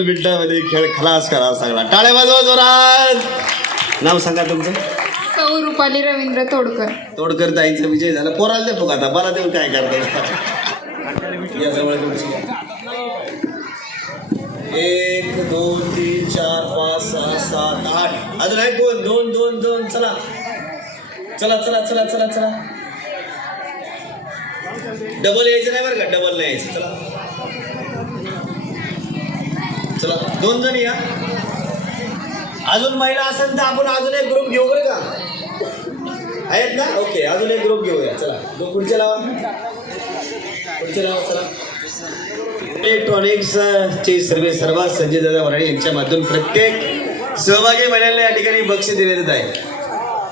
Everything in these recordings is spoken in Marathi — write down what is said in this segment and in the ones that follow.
दोन मिनिटांमध्ये खेळ खलास करा सगळा. टाळ्या वाजवा जोरात. नाव सांगा तुमचं? सौ रुपाली रवींद्र तोडकर. तोडकर ताईंचा विजय झाला. पोराला दे फुगा आता. बरा देऊन काय तुमची. एक दोन तीन चार पाच सहा सात आठ. अजून आहे कोण? दोन दोन दोन. चला. चला चला चला चला चला. डबल यायचं नाही बरं का? डबल नाही यायचं. चला. चला दोन जण या. अजून महिला असेल तर आपण अजून एक ग्रुप घेऊ बरं का? आहेत ना? ओके अजून एक ग्रुप घेऊया. चला दो पुढचे लावा. पुढचे लावा चला. इलेक्ट्रॉनिक्स चे सर्वे सर्व संजय दादा वराडे यांच्या माध्यम प्रत्येक सहभागी महिलांना या ठिकाणी बक्षीस देण्यात आहे.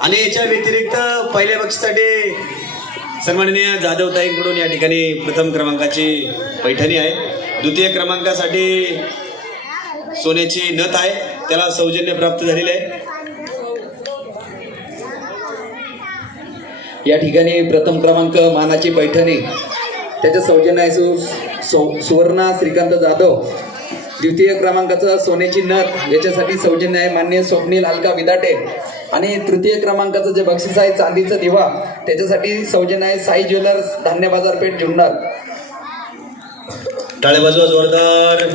आणि याच्या व्यतिरिक्त पहिल्या बक्षीसाठी सन्माननीय जाधव ताईंकडून या ठिकाणी प्रथम क्रमांकाची पैठणी आहे. द्वितीय क्रमांकासाठी सोन्याची नथ आहे. त्याला सौजन्य प्राप्त झालेले आहे. या ठिकाणी प्रथम क्रमांक मानाची पैठणी. त्याचं सौजन्य आहे सु सौ सुवर्णा श्रीकांत जाधव. द्वितीय क्रमांकाचं सोन्याची नथ. याच्यासाठी सौजन्य आहे मान्य स्वप्नील अलका विदाटे. आणि तृतीय क्रमांकाचं जे बक्षीस आहे चांदीचा दिवा त्याच्यासाठी सौजन्य आहे साई ज्वेलर्स धान्य बाजारपेठ जुन्नर. टाळे वाजवा जोरदार.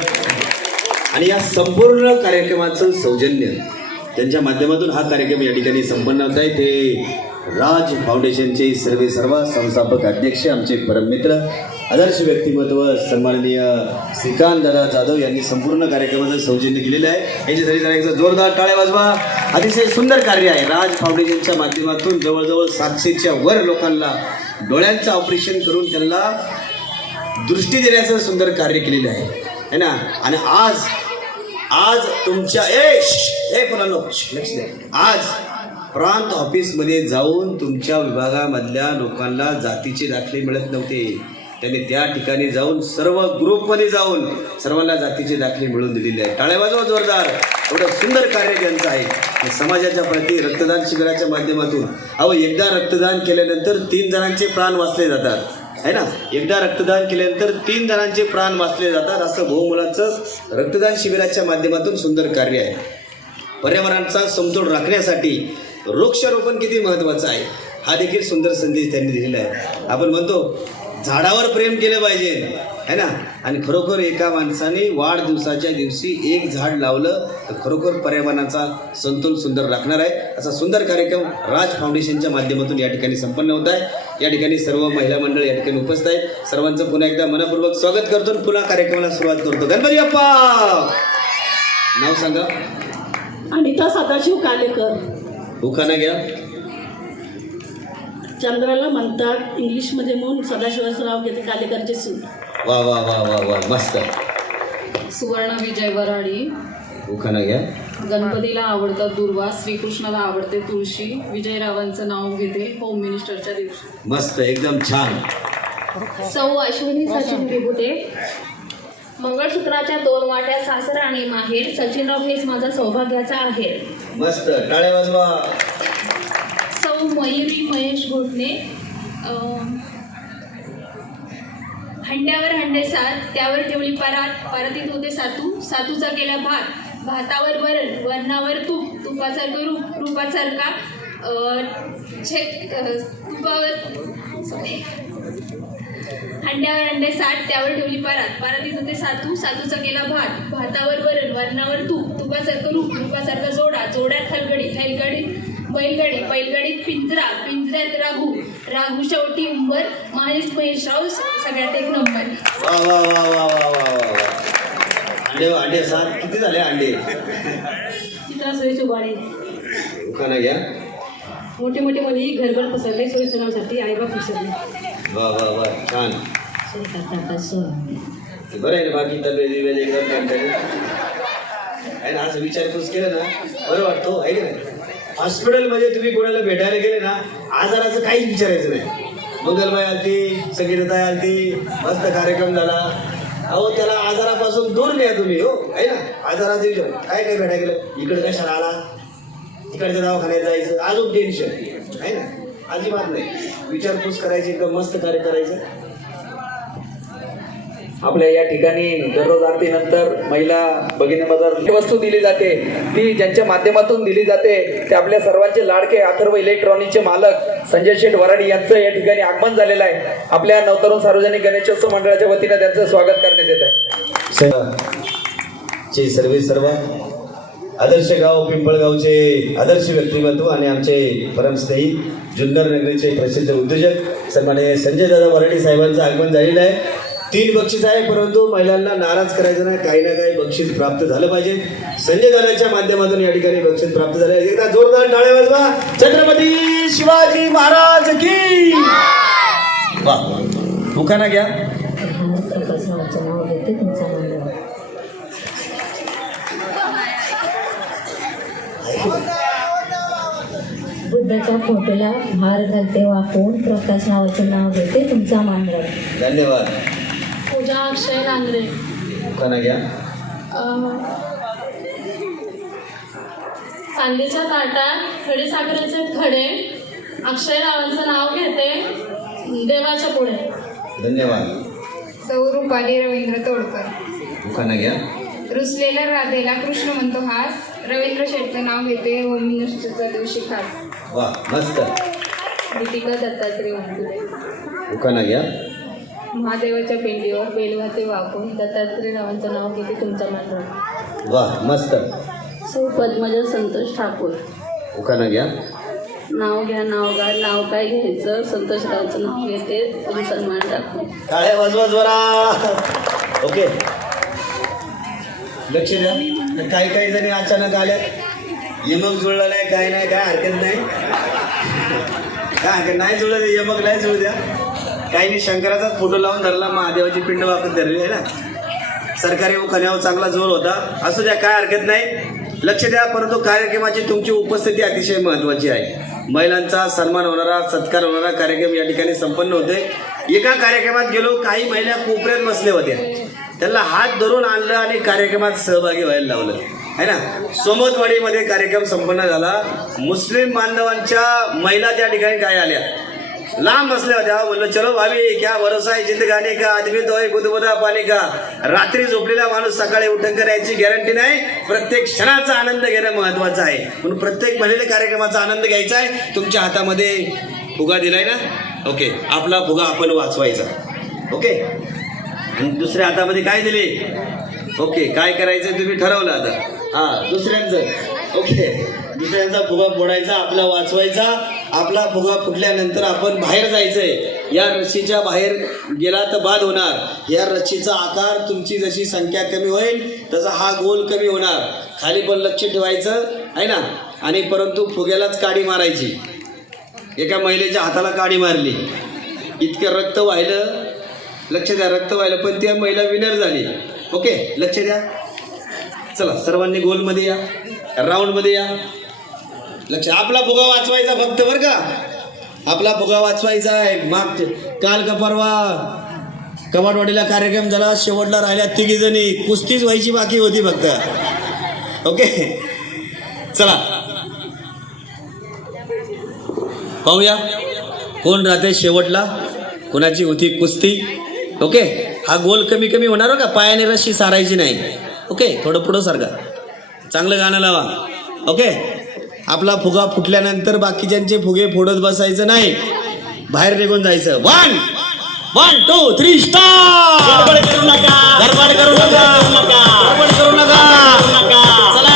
आणि या संपूर्ण कार्यक्रमाचं सौजन्य त्यांच्या माध्यमातून हा कार्यक्रम या ठिकाणी संपन्न होत आहे. ते राज फाउंडेशनचे सर्वे सर्व संस्थापक अध्यक्ष आमचे परममित्र आदर्श व्यक्तिमत्व सन्माननीय श्रीकांत दादा जाधव यांनी संपूर्ण कार्यक्रमाचं सौजन्य केलेलं आहे. यांच्यासाठी जरा एकदा जोरदार टाळे वाजवा. अतिशय सुंदर कार्य आहे. राज फाउंडेशनच्या माध्यमातून जवळजवळ सातशेच्या वर लोकांना डोळ्यांचं ऑपरेशन करून त्यांना दृष्टी देण्याचं सुंदर कार्य केलेलं आहे. है ना? आणि आज आज तुमच्या ए ए पुन्हा लक्ष द्या. आज प्रांत ऑफिसमध्ये जाऊन तुमच्या विभागामधल्या लोकांना जातीचे दाखले मिळत नव्हते. त्यांनी त्या ठिकाणी जाऊन सर्व ग्रुपमध्ये जाऊन सर्वांना जातीचे दाखले मिळवून दिलेले आहे टाळ्या जोरदार. एवढं सुंदर कार्य त्यांचं आहे. समाजाच्या प्रती रक्तदान शिबिराच्या माध्यमातून अहो एकदा रक्तदान केल्यानंतर तीन जणांचे प्राण वाचले जातात. आहे ना? एकदा रक्तदान केल्यानंतर तीन जणांचे प्राण वाचले जातात. असं बहुमुलाचं रक्तदान शिबिराच्या माध्यमातून सुंदर कार्य आहे. पर्यावरणाचा समतोल राखण्यासाठी वृक्षारोपण किती महत्त्वाचं आहे हा देखील सुंदर संदेश त्यांनी दिलेला आहे. आपण म्हणतो झाडावर प्रेम केलं पाहिजे है ना? आणि खरोखर एका माणसाने वाढदिवसाच्या दिवशी एक झाड लावलं तर खरोखर पर्यावरणाचा समतोल सुंदर राखणार आहे. असा सुंदर कार्यक्रम राज फाउंडेशनच्या माध्यमातून या ठिकाणी संपन्न होत आहे. या ठिकाणी सर्व महिला मंडळ या ठिकाणी उपस्थित आहेत. सर्वांचं पुन्हा एकदा मनपूर्वक स्वागत करतो आणि पुन्हा कार्यक्रमाला सुरुवात करतो. गणपती बाप्पा! नाव सांगा. अनिता सदाशिव कालेकर उखाना घ्या. चंद्राला म्हणतात इंग्लिशमध्ये म्हणून सदाशिवराव घेते कालेकरचे सून. वा वा वा वा वा मस्त. सुवर्ण विजय वराडी. घ्या. गणपतीला आवडतात दुर्वा श्रीकृष्णाला आवडते तुळशी. विजयरावांचं नाव घेते होम मिनिस्टरच्या दिवशी. मस्त एकदम छान. सौ अश्विनी सचिन विभुते. मंगळसूत्राच्या दोन वाट्या सासर आणि माहेर. सचिनराव हेच माझा सौभाग्याचा आहे. मस्त टाळ्या वाजवा. मयुरी महेश घोटणे हंड्यावर हंडे सात त्यावर ठेवली परात परातीत होते सातू सातूचा केला भात भातावर वरण वरणावर तूप तुपाचा रूप रूपासारखा छे तुपावर sorry. हंड्यावर अंडे साठ त्यावर ठेवली परात परातीत होते सातू सातूचा केला भात भातावर वरण वरणावर तूप तुपासारखं रूप रूपासारखा जोडा जोड्यात हलगडी हलगडीत बैलगाडी बैलगाडीत पिंजरा पिंजऱ्यात राघू. राघू शेवटी उंबर महेश महेश राव सगळ्यात एक नंबर. वा वा अंडे अंडे सात किती झाले अंडे? चित्रा सोयी सुबाळे दुकाना घ्या. मोठे मोठे मुली घरभर पसरले सोयी सुनासाठी आईबाप विसरले वा वा वा छान. बरं आहे बाकी तब्येती बिब्येत एकदम आहे असं विचारपूस केलं ना बरं वाटतो हो, आहे की नाही? हॉस्पिटलमध्ये तुम्ही कोणाला भेटायला गेले ना आजाराचं काहीच विचारायचं नाही. मुदलबाई आलती संगीताई आलती मस्त कार्यक्रम झाला. अहो त्याला आजारापासून दूर न्या तुम्ही हो आहे ना? आजाराचं विचार. काय काय भेटायला गेलं? इकडे कशाला आला? इकडच्या दवाखान्यात जायचं अजून टेन्शन आहे ना? अजिबात नाही. विचारपूस करायची एकदम मस्त कार्य करायचं. आपल्या या ठिकाणी दररोज आरतीनंतर महिला भगिनी वस्तू दिली जाते ती ज्यांच्या माध्यमातून दिली जाते ते आपल्या सर्वांचे लाडके अथर्व इलेक्ट्रॉनिकचे मालक संजय शेठ वराडी यांचं या ठिकाणी आगमन झालेलं आहे. आपल्या नवतरुण सार्वजनिक गणेशोत्सव मंडळाच्या वतीनं त्यांचं स्वागत करण्यात येत आहे. चे सर्वे सर्व. आदर्श गाव पिंपळगावचे आदर्श व्यक्तिमत्व आणि आमचे परमस्नेही जुन्नर नगरीचे प्रसिद्ध उद्योजक सन्माननीय संजय दादा वराडी साहेबांचं आगमन झालेलं आहे. तीन बक्षीस आहे परंतु महिलांना नाराज करायचं नाही काही ना काही बक्षीस प्राप्त झालं पाहिजे. संजय दादाच्या माध्यमातून या ठिकाणी बक्षीस प्राप्त झाले. एकदा जोरदार टाळ्या वाजवा. छत्रपती शिवाजी महाराज की! वा. मुखाना घ्या. बुद्धाच्या फोटोला हार घालते वाकून प्रकाश नावाचं नाव घेते तुमचा मंडळ धन्यवाद. अक्षय लांगरे मुखाना घ्या? सांगलीच्या ताटात खडीसाखरेचे खडे. अक्षय रावांचं नाव घेते. देवाच्या पुढे. धन्यवाद. सौ रुपाली रवींद्र तोडकर. घ्या? रुसलेल्या राधेला कृष्ण म्हणतो हास. रवींद्र शेठचं नाव घेते. होम मिनिस्टरच्या दिवशी खास. वा मस्त. दीपिका दत्तात्रय घ्या? महादेवाच्या पिंडीवर बेलवाते वाकून दत्तात्रय रावांचं नाव घेते तुमचा मंडळ वा मस्त. सौ पद्मजा संतोष ठाकूर. मुखाना घ्या. नाव घ्या नाव गा नाव काय घ्यायचं? संतोषरावचं नाव घेते तुम्ही सन्मान टाकून काळ्या वाजवा जोरा ओके. लक्ष द्या. काही काही जणी अचानक आल्या यमक जुळलं नाही काय नाही काय हरकत नाही. काय हरकत नाही जुळलं ते यमक नाही जुळू द्या. काही शंकराचाच फोटो लावून धरला महादेवाची पिंड वापरून धरली आहे ना. सरकारी उखाण्यावर चांगला जोर होता. असू द्या काय हरकत नाही. लक्ष द्या परंतु कार्यक्रमाची तुमची उपस्थिती अतिशय महत्त्वाची आहे. महिलांचा सन्मान होणारा सत्कार होणारा कार्यक्रम या ठिकाणी संपन्न होते एका कार्यक्रमात गेलो काही महिला कोपऱ्यात बसल्या होत्या. त्यांना हात धरून आणलं आणि कार्यक्रमात सहभागी व्हायला लावलं. है ना? सोमतवाडीमध्ये कार्यक्रम संपन्न झाला. मुस्लिम बांधवांच्या महिला त्या ठिकाणी काय आल्या? लांब बसल्या होत्या म्हणलं चलो भाभी क्या भरोसा आहे जिंदगाने का? आदमी तो बुधबुधा पाणी का? रात्री झोपलेला माणूस सकाळी उठण करायची गॅरंटी नाही. प्रत्येक क्षणाचा आनंद घेणं महत्वाचं आहे. म्हणून प्रत्येक महिलेने कार्यक्रमाचा आनंद घ्यायचा आहे. तुमच्या हातामध्ये फुगा दिलाय ना? ओके आपला फुगा आपण वाचवायचा. ओके आणि दुसऱ्या हातामध्ये काय दिले? ओके काय करायचं तुम्ही ठरवलं आता. हा दुसऱ्यांचं. ओके दुसऱ्यांचा फुगा फोडायचा आपला वाचवायचा आपला फुगा फुटल्यानंतर आपण बाहेर जायचंय. या रस्सीच्या बाहेर गेला तर बाद होणार. या रस्सीचा आकार तुमची जशी संख्या कमी होईल तसा हा गोल कमी होणार. खाली पण लक्ष ठेवायचं आहे ना? आणि परंतु फुग्यालाच काडी मारायची. एका महिलेच्या हाताला काडी मारली. इतकं रक्त व्हायलं. लक्ष द्या रक्त व्हायला पण त्या महिला विनर झाली. ओके लक्ष द्या. चला सर्वांनी गोलमध्ये या. राऊंडमध्ये या. लक्ष. आपला फुगा वाचवायचा फक्त बर का. आपला फुगा वाचवायचा आहे. माग काल का परवा कबाडवाडीला कार्यक्रम झाला. शेवटला राहिल्या तिघी जणी. कुस्तीच व्हायची बाकी होती फक्त. ओके? चला. पाहूया. कोण राहते शेवटला? कोणाची होती कुस्ती? ओके? हा गोल कमी कमी होणार हो का? पायाने रशी सारायची नाही. ओके? थोडं पुढं सारखा. चांगलं गाणं लावा. ओके? आपला फुगा फुटल्यानंतर बाकीच्यांचे फुगे फोडत बसायचं नाही. बाहेर निघून जायचं. One one two three star करू नका. गडबड करू नका. गडबड करू नका. चला.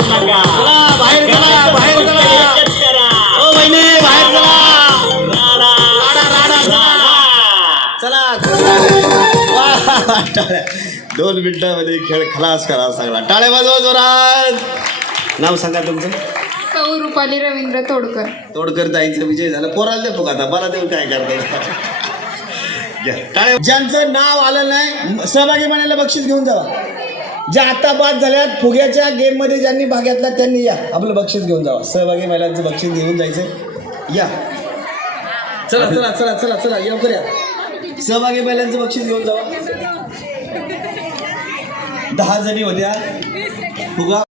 चला बाहेर चला बाहेर चला. ओ बहिणी बाहेर चला. राडा, राडा, चला. चला दोन मिनिटामध्ये खेळ खलास करा सगळा टाळ्या वाजवा जोरात. नाव सांगा तुमचं? सौ रुपाली रवींद्र तोडकर. तोडकर ताईंचा विजय झाला. पोराला दे फुगा आता. मला देऊन काय करताय. टाळ्या ज्यांचं नाव आलं नाही सहभागी म्हणायला बक्षीस घेऊन जावा. ज्या आता बाद झाल्यात फुग्याच्या गेममध्ये ज्यांनी भाग घेतला त्यांनी या. आपलं बक्षीस घेऊन जावा. सहभागी महिलांचं बक्षीस घेऊन जायचं या. चला चला चला चला चला. लवकर या. सहभागी महिलांचं बक्षीस घेऊन जावा. दहा जणी होत्या. फुगा.